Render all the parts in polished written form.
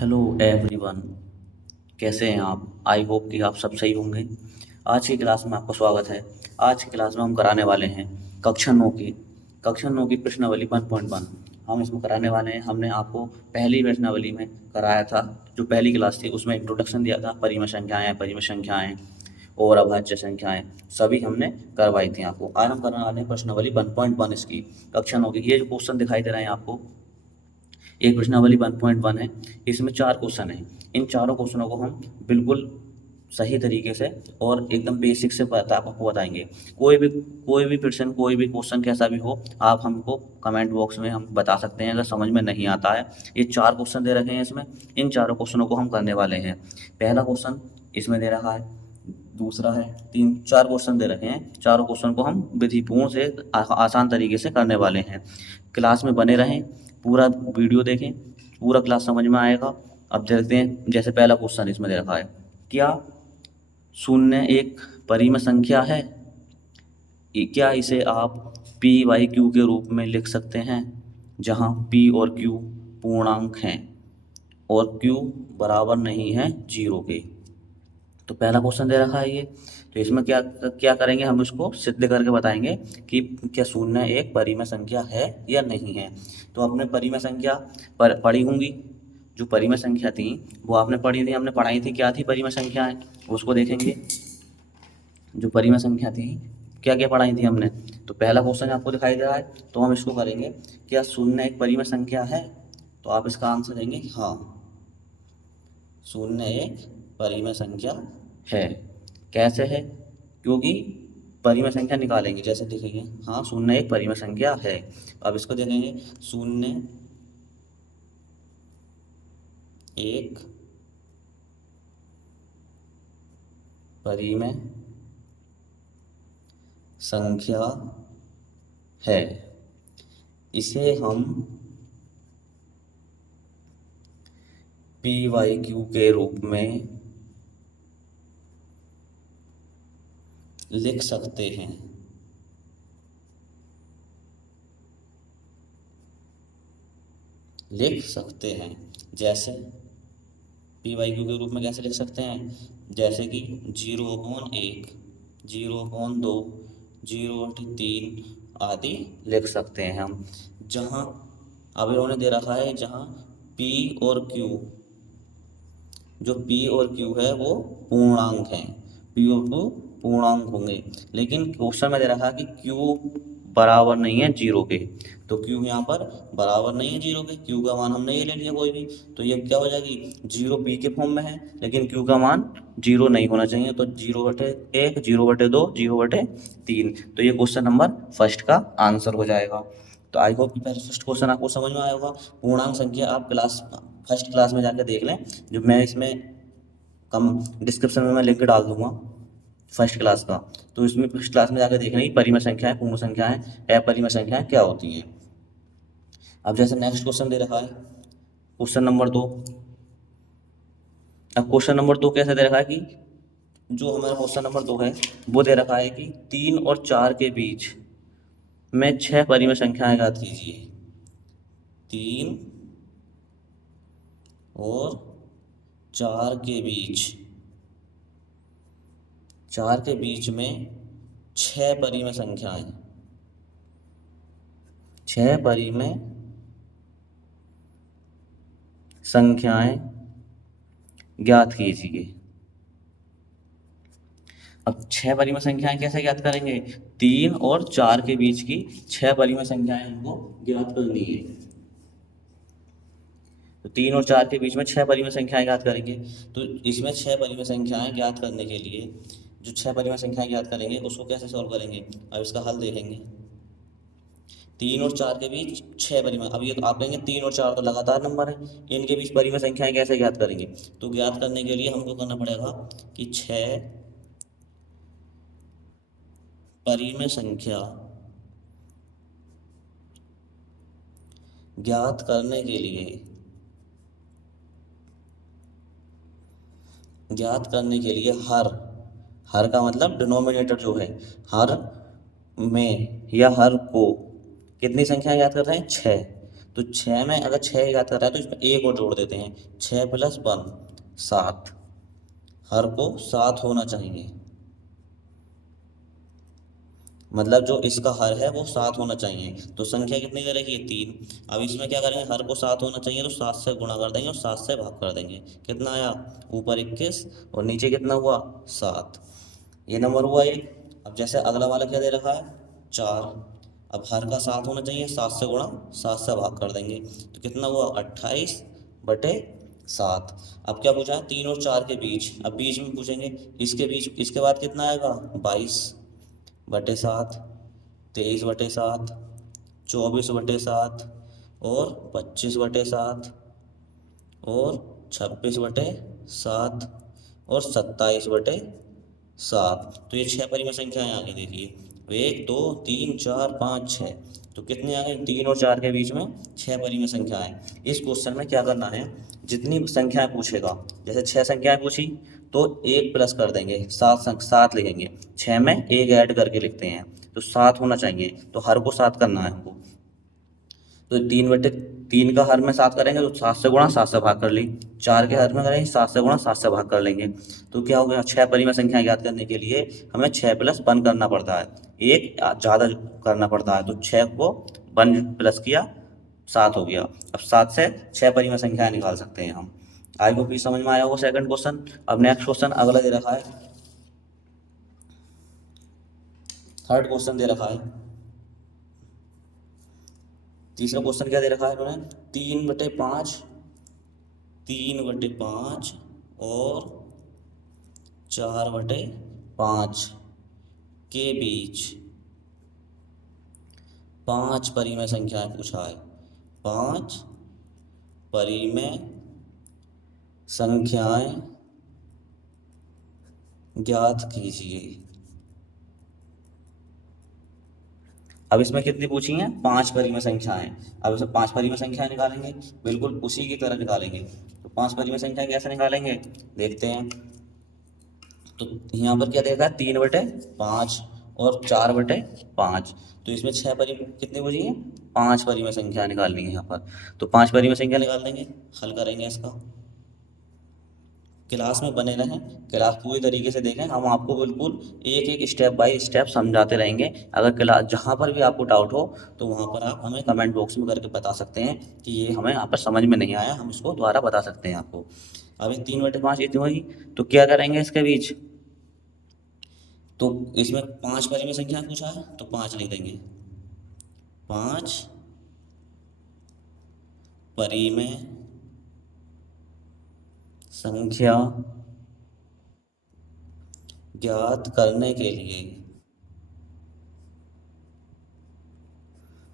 Hello everyone, कैसे हैं आप? आई होप कि आप सब सही होंगे। आज की क्लास में आपका स्वागत है। आज की क्लास में हम कराने वाले हैं कक्षा 9 की प्रश्नावली 1.1। हम इसमें कराने वाले हैं। हमने आपको पहली प्रश्नावली में कराया था, जो पहली क्लास थी उसमें इंट्रोडक्शन दिया था। परिमेय संख्याएं और अभाज्य संख्याएं सभी हमने करवाई थी आपको। आज हम कराने वाले हैं प्रश्नावली 1.1 इसकी कक्षा 9 की। ये जो क्वेश्चन दिखाई दे रहे हैं आपको, एक प्रश्नावली 1.1 है। इसमें 4 क्वेश्चन हैं। इन चारों क्वेश्चनों को हम बिल्कुल सही तरीके से और एकदम बेसिक से आपको बताएंगे। कोई भी प्रश्न, कोई भी क्वेश्चन कैसा भी हो, आप हमको कमेंट बॉक्स में हम बता सकते हैं अगर समझ में नहीं आता है। ये 4 क्वेश्चन दे रखे हैं इसमें। इन चारों क्वेश्चनों को हम करने वाले हैं। पहला क्वेश्चन इसमें दे रखा है, दूसरा है, 4 क्वेश्चन दे रखे हैं। चारों क्वेश्चन को हम विधिपूर्ण से आसान तरीके से करने वाले हैं। क्लास में बने रहें, पूरा वीडियो देखें, पूरा क्लास समझ में आएगा। अब देखते हैं, जैसे पहला क्वेश्चन इसमें दे रखा है, क्या शून्य एक परिमेय संख्या है? क्या इसे आप पी वाई क्यू के रूप में लिख सकते हैं, जहां पी और क्यू पूर्णांक हैं और क्यू बराबर नहीं है 0 के? तो पहला क्वेश्चन दे रखा है ये। तो इसमें क्या क्या करेंगे, हम इसको सिद्ध करके बताएंगे कि क्या शून्य एक परिमेय संख्या है या नहीं है। तो आपने परिमेय संख्या पढ़ी होंगी। जो परिमेय संख्या थी वो आपने पढ़ी थी, हमने पढ़ाई थी। क्या थी परिमेय संख्याएं, उसको देखेंगे। जो परिमेय संख्या थी, क्या क्या पढ़ाई थी हमने। तो पहला क्वेश्चन आपको दिखाई दे रहा है, तो हम इसको करेंगे, क्या शून्य एक परिमेय संख्या है? तो आप इसका आंसर देंगे हाँ, शून्य एक परिमेय संख्या है। कैसे है? क्योंकि परिमेय संख्या निकालेंगे, जैसे देखेंगे, हाँ शून्य एक परिमेय संख्या है। अब इसको देखेंगे, शून्य एक परिमेय संख्या है। इसे हम पी वाई क्यू के रूप में लिख सकते हैं। जैसे पी वाई क्यू के रूप में कैसे लिख सकते हैं? जैसे कि 0/1, 0/2, 0/3 आदि लिख सकते हैं हम। जहाँ अब इन्होंने दे रखा है, जहाँ पी और क्यू, जो पी और क्यू है वो पूर्णांक हैं। पी और क्यू पूर्णांक होंगे, लेकिन क्वेश्चन में दे रखा है कि क्यू बराबर नहीं है 0 के। तो क्यू यहाँ पर बराबर नहीं है 0 के, क्यू का मान हमने ये ले लिया कोई भी। तो ये क्या हो जाएगी, 0 पी के फॉर्म में है, लेकिन क्यू का मान 0 नहीं होना चाहिए। तो 0/1, 0/2, 0/3। तो ये क्वेश्चन नंबर फर्स्ट का आंसर हो जाएगा। तो आई होप कि पहले फर्स्ट क्वेश्चन आपको समझ में आया होगा। पूर्णांक संख्या आप फर्स्ट क्लास में जाकर देख लें, जो मैं इसमें कम डिस्क्रिप्शन में मैं लिंक डाल दूंगा फर्स्ट क्लास का। तो इसमें फर्स्ट क्लास में जाकर देखना कि परिमेय संख्याएं, पूर्ण संख्याएं, अपरिमेय संख्याएं क्या होती हैं। अब जैसे नेक्स्ट क्वेश्चन दे रखा है, क्वेश्चन नंबर 2। अब क्वेश्चन नंबर 2 कैसे दे रखा है कि जो हमारा क्वेश्चन नंबर 2 है, वो दे रखा है कि 3 और 4 के बीच में 6 परिमेय संख्याएं ज्ञात कीजिए। 3 और 4 के बीच, 4 के बीच में 6 परिमेय संख्याएं, 6 परिमेय संख्याएं ज्ञात कीजिए। अब 6 परिमेय संख्याएं कैसे ज्ञात करेंगे? 3 और 4 के बीच की 6 परिमेय संख्याएं हमको ज्ञात करनी है। तो 3 और 4 के बीच में 6 परिमेय संख्याएं ज्ञात करेंगे। तो इसमें 6 परिमेय संख्याएं ज्ञात करने के लिए, जो 6 परिमेय संख्याएं ज्ञात करेंगे उसको कैसे सॉल्व करेंगे, अब इसका हल देखेंगे। 3 और 4 के बीच 6 परिमेय, अब ये तो आप कहेंगे 3 और 4 तो लगातार नंबर है, इनके बीच परिमेय संख्याएं कैसे ज्ञात करेंगे? तो ज्ञात करने के लिए हमको करना पड़ेगा कि 6 परिमेय संख्या ज्ञात करने के लिए, हर का मतलब डिनोमिनेटर जो है, हर में या हर को कितनी संख्या ज्ञात कर रहे हैं? 6। तो 6 में अगर 6 याद कर रहा है तो इसमें एक और जोड़ देते हैं, 6 + 1 7। हर को 7 होना चाहिए, मतलब जो इसका हर है वो 7 होना चाहिए। तो संख्या कितनी दे रखी है? 3। अब इसमें क्या करेंगे, हर को 7 होना चाहिए तो 7 से गुणा कर देंगे और 7 से भाग कर देंगे। कितना आया? ऊपर 21 और नीचे कितना हुआ? 7। ये नंबर हुआ एक। अब जैसे अगला वाला क्या दे रखा है? 4। अब हर का 7 होना चाहिए, 7 से गुणा 7 से भाग कर देंगे तो कितना हुआ? 28/7। अब क्या पूछा है? 3 और 4 के बीच। अब बीच में पूछेंगे, इसके बीच इसके बाद कितना आएगा? 22/7, 23/7, 24/7 और 25/7 और 26/7 और 27/7। तो ये 6 परिमेय संख्याएं आ गई। देखिए 1 2 3 4 5 6, तो कितनी आ गई? 3 और 4 के बीच में 6 परिमेय संख्याएं। इस क्वेश्चन में क्या करना है, जितनी संख्याएं पूछेगा, जैसे 6 संख्याएं पूछी तो 1 प्लस कर देंगे, 7 लिखेंगे, 6 में 1 ऐड करके लिखते हैं तो 7 होना चाहिए। तो हर को 7 करना है हमको, तो 3/3 का हर में 7 करेंगे तो 7 से गुणा 7 से भाग कर ली। 4 के हर में करेंगे 7 से गुणा 7 से भाग कर लेंगे। तो क्या हो गया? 6 परिमेय संख्या ज्ञात करने के लिए हमें 6 + 1 करना पड़ता है, एक ज़्यादा करना पड़ता है। तो 6 को 1 प्लस किया, 7 हो गया। अब 7 से 6 परिमेय संख्याएं निकाल सकते हैं हम। आई होप ये समझ में आया होगा सेकंड क्वेश्चन। अब नेक्स्ट क्वेश्चन अगला दे रखा है, थर्ड क्वेश्चन दे रखा है। तीसरा क्वेश्चन क्या दे रखा है इन्होंने? 3/5, 3/5 और 4/5 के बीच 5 परिमेय संख्याएं पूछा है। 5 परिमेय संख्याएं ज्ञात कीजिए। अब इसमें कितनी पूछी हैं? 5 परिमेय संख्याएं। अब इसमें 5 परिमेय संख्याएं निकालेंगे, बिल्कुल उसी की तरह निकालेंगे। तो 5 परिमेय संख्याएं कैसे निकालेंगे, देखते हैं। तो यहाँ पर क्या देखा है? 3/5 और 4/5। तो इसमें 6 परिमेय कितनी बची है? 5 परिमेय संख्या निकालनी है यहाँ पर। तो 5 परिमेय संख्या निकाल देंगे, हल करेंगे इसका। क्लास में बने रहें, क्लास पूरी तरीके से देखें, हम आपको बिल्कुल एक एक स्टेप बाय स्टेप समझाते रहेंगे। अगर क्लास जहाँ पर भी आपको डाउट हो तो वहाँ पर आप हमें कमेंट बॉक्स में करके बता सकते हैं कि ये हमें यहाँ पर समझ में नहीं आया, हम इसको दोबारा बता सकते हैं आपको। अभी 3/5 इतनी हुई, तो क्या करेंगे इसके बीच? तो इसमें 5 परिमेय संख्या पूछा है तो 5 लिख देंगे। 5 परिमेय संख्या ज्ञात करने के लिए,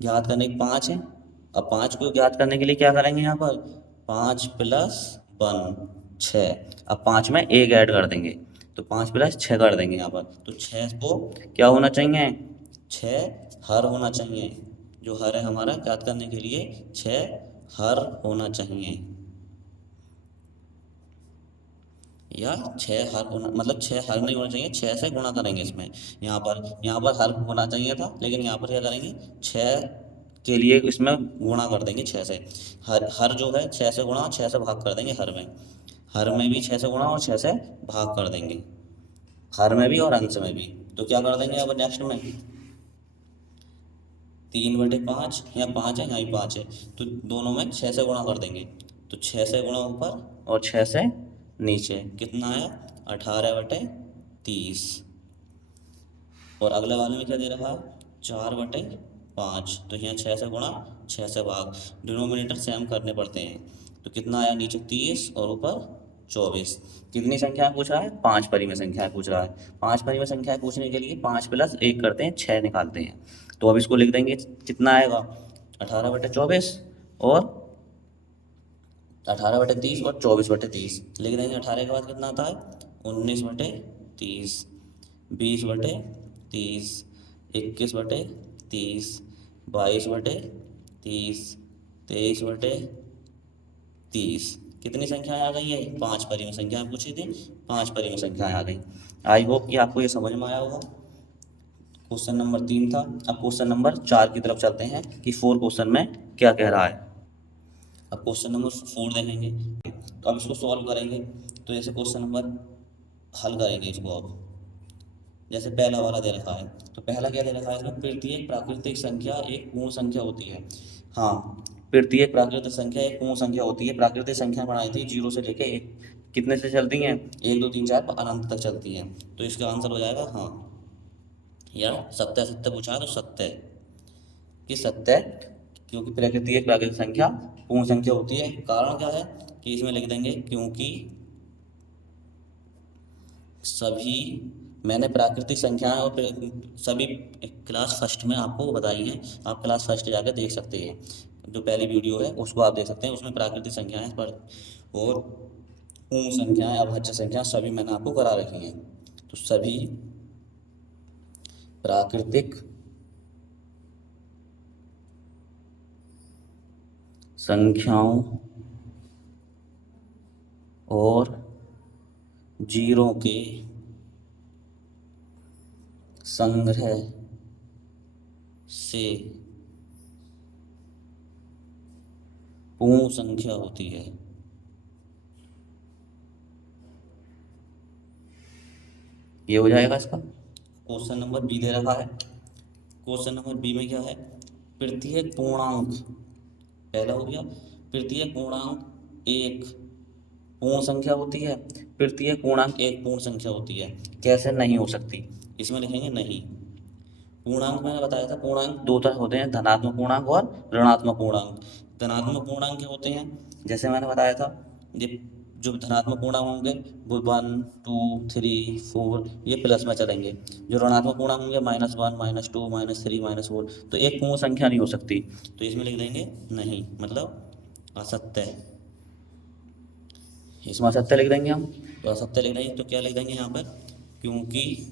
ज्ञात करने की 5 है। अब 5 को ज्ञात करने के लिए क्या करेंगे यहाँ पर? 5 + 1 6। अब 5 में 1 ऐड कर देंगे तो 5 + 6 कर देंगे यहाँ पर। तो 6 को क्या होना चाहिए? 6 हर होना चाहिए। जो हर है हमारा ज्ञात करने के लिए 6 हर होना चाहिए, या 6 हर होना, मतलब 6 हर नहीं होना चाहिए, 6 से गुणा करेंगे इसमें। यहाँ पर हर होना चाहिए था, लेकिन यहाँ पर क्या करेंगे? 6 के लिए इसमें गुणा कर देंगे 6 से। हर जो है 6 से गुणा और 6 से भाग कर देंगे हर में भी 6 से गुणा और 6 से भाग कर देंगे, हर में भी और अंश में भी। तो क्या कर देंगे अब नेक्स्ट में? 3/5, यहाँ 5 है, यहाँ भी 5 है, तो दोनों में 6 से गुणा कर देंगे। तो 6 से गुणा ऊपर और 6 से नीचे, कितना आया? 18/30। और अगले वाले में क्या दे रखा है? 4/5। तो यहाँ 6 से गुणा 6 से भाग, डिनोमिनेटर सेम करने पड़ते हैं। तो कितना आया? नीचे 30 और ऊपर 24। कितनी संख्याएं पूछ रहा है? 5 परिमेय संख्याएं पूछ रहा है। 5 परिमेय संख्याएं पूछने के लिए 5 + 1 करते हैं, 6 निकालते हैं। तो अब इसको लिख देंगे, कितना आएगा? 18/24 और 18/30 और 24/30 लिख देंगे। 18 के बाद कितना आता है? 19/30, 20/30, 21/30, 22/30, 23/30। कितनी संख्याएं आ गई है? 5 परिमेय संख्याएं पूछी थी, 5 परिमेय संख्याएं आ गई। आई होप कि आपको ये समझ में आया होगा। क्वेश्चन नंबर 3 था। अब क्वेश्चन नंबर 4 की तरफ चलते हैं कि 4 क्वेश्चन में क्या कह रहा है। अब क्वेश्चन नंबर 4 देखेंगे। तो अब इसको सॉल्व करेंगे। तो जैसे क्वेश्चन नंबर हल करेंगे इसको। अब जैसे पहला वाला दे रखा है, तो पहला क्या दे रखा है इसमें, प्रत्येक प्राकृतिक संख्या एक पूर्ण संख्या होती है। हाँ, प्रत्येक प्राकृतिक संख्या एक पूर्ण संख्या होती है। प्राकृतिक संख्या बनाई थी 0 से लेके 1, कितने से चलती हैं, 1 2 3 4 अनंत तक चलती हैं। तो इसका आंसर हो जाएगा हाँ, या सत्य सत्य पूछा है तो सत्य कि सत्य, क्योंकि प्रकृति एक प्राकृतिक संख्या पूर्ण संख्या होती है। कारण क्या है कि इसमें लिख देंगे क्योंकि सभी, मैंने प्राकृतिक संख्याएं और सभी क्लास फर्स्ट में आपको बताई हैं। आप क्लास फर्स्ट जाकर देख सकते हैं, जो पहली वीडियो है उसको आप देख सकते हैं। उसमें प्राकृतिक संख्याएं पर और पूर्ण संख्याएं, अभाज्य संख्या सभी मैंने आपको करा रखी हैं। तो सभी प्राकृतिक संख्याओं और जीरो के संग्रह से पूर्ण संख्या होती है। ये हो जाएगा इसका। क्वेश्चन नंबर बी दे रखा है। क्वेश्चन नंबर बी में क्या है, प्रत्येक पूर्णांक, पहला हो गया, प्रत्येक पूर्णांक एक पूर्ण संख्या होती है। प्रत्येक पूर्णांक एक पूर्ण संख्या होती है, कैसे नहीं हो सकती, इसमें लिखेंगे नहीं। पूर्णांक मैंने बताया था, पूर्णांक दो तरह होते हैं, धनात्मक पूर्णांक और ऋणात्मक पूर्णांक। धनात्मक पूर्णांक क्या होते हैं, जैसे मैंने बताया था, ये जो धनात्मक पूर्णांक होंगे वो 1 2 3 4 ये प्लस में चलेंगे। जो ऋणात्मक पूर्णांक होंगे -1 -2 -3 -4, तो एक पूर्ण संख्या नहीं हो सकती। तो इसमें लिख देंगे नहीं, मतलब असत्य। इसमें असत्य लिख देंगे हम। तो असत्य लिख देंगे तो क्या लिख देंगे यहाँ पर, क्योंकि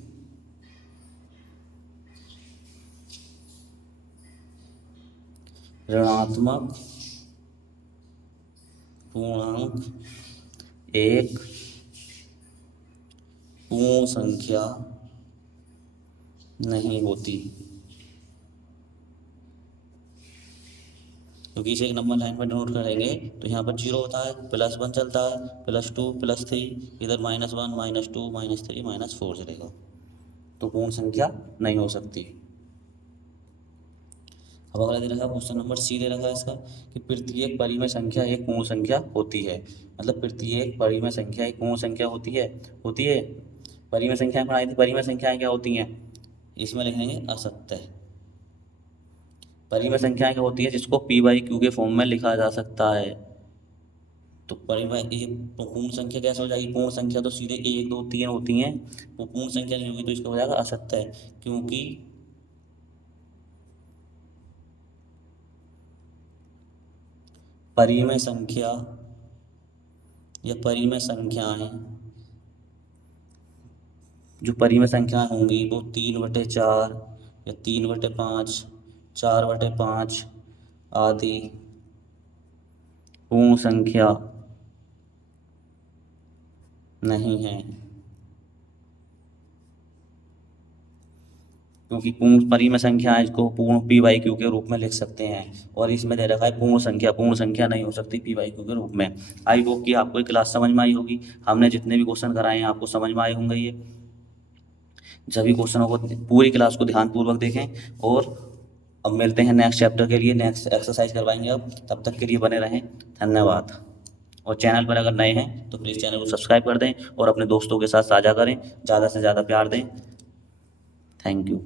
ऋणात्मक पूर्णांक एक पूर्ण संख्या नहीं होती। क्योंकि इसे एक नंबर लाइन में नोट करेंगे तो यहाँ पर 0 होता है, +1 चलता है, +2 +3, इधर -1 -2 -3 -4 चलेगा। तो पूर्ण संख्या नहीं हो सकती। अब अगला दे रखा है क्वेश्चन नंबर सी दे रखा है इसका, कि प्रत्येक परिमेय संख्या एक पूर्ण संख्या होती है। मतलब प्रत्येक परिमेय संख्या एक पूर्ण संख्या होती है। परिमेय संख्याएं बनाई थी, परिमेय संख्याएं क्या होती हैं, इसमें लिख देंगे असत्य। परिमेय संख्याएं क्या होती है, जिसको p/q के फॉर्म में लिखा जा सकता है। तो परिमेय ये पूर्ण संख्या कैसे हो जाएगी, पूर्ण संख्या तो सीधे 1 2 3 होती हैं, वो पूर्ण संख्या नहीं होगी, तो इसका हो जाएगा असत्य। क्योंकि परिमेय संख्या या परिमेय संख्याएं, जो परिमेय संख्याएं होंगी वो 3/4 या 3/5 4/5 आदि पूर्ण संख्या नहीं है। क्योंकि पूर्ण परिमेय संख्याएं को पूर्ण p/q के रूप में लिख सकते हैं, और इसमें दे रखा है पूर्ण संख्या नहीं हो सकती p/q के रूप में। आई होप कि आपको ये क्लास समझ में आई होगी। हमने जितने भी क्वेश्चन कराए हैं आपको समझ में आए होंगे। ये सभी क्वेश्चनों को, पूरी क्लास को ध्यानपूर्वक देखें। और अब मिलते हैं नेक्स्ट चैप्टर के लिए, नेक्स्ट एक्सरसाइज करवाएंगे। अब तब तक के लिए बने रहें, धन्यवाद। और चैनल पर अगर नए हैं तो प्लीज़ चैनल को सब्सक्राइब कर दें और अपने दोस्तों के साथ साझा करें, ज़्यादा से ज़्यादा प्यार दें। Thank you.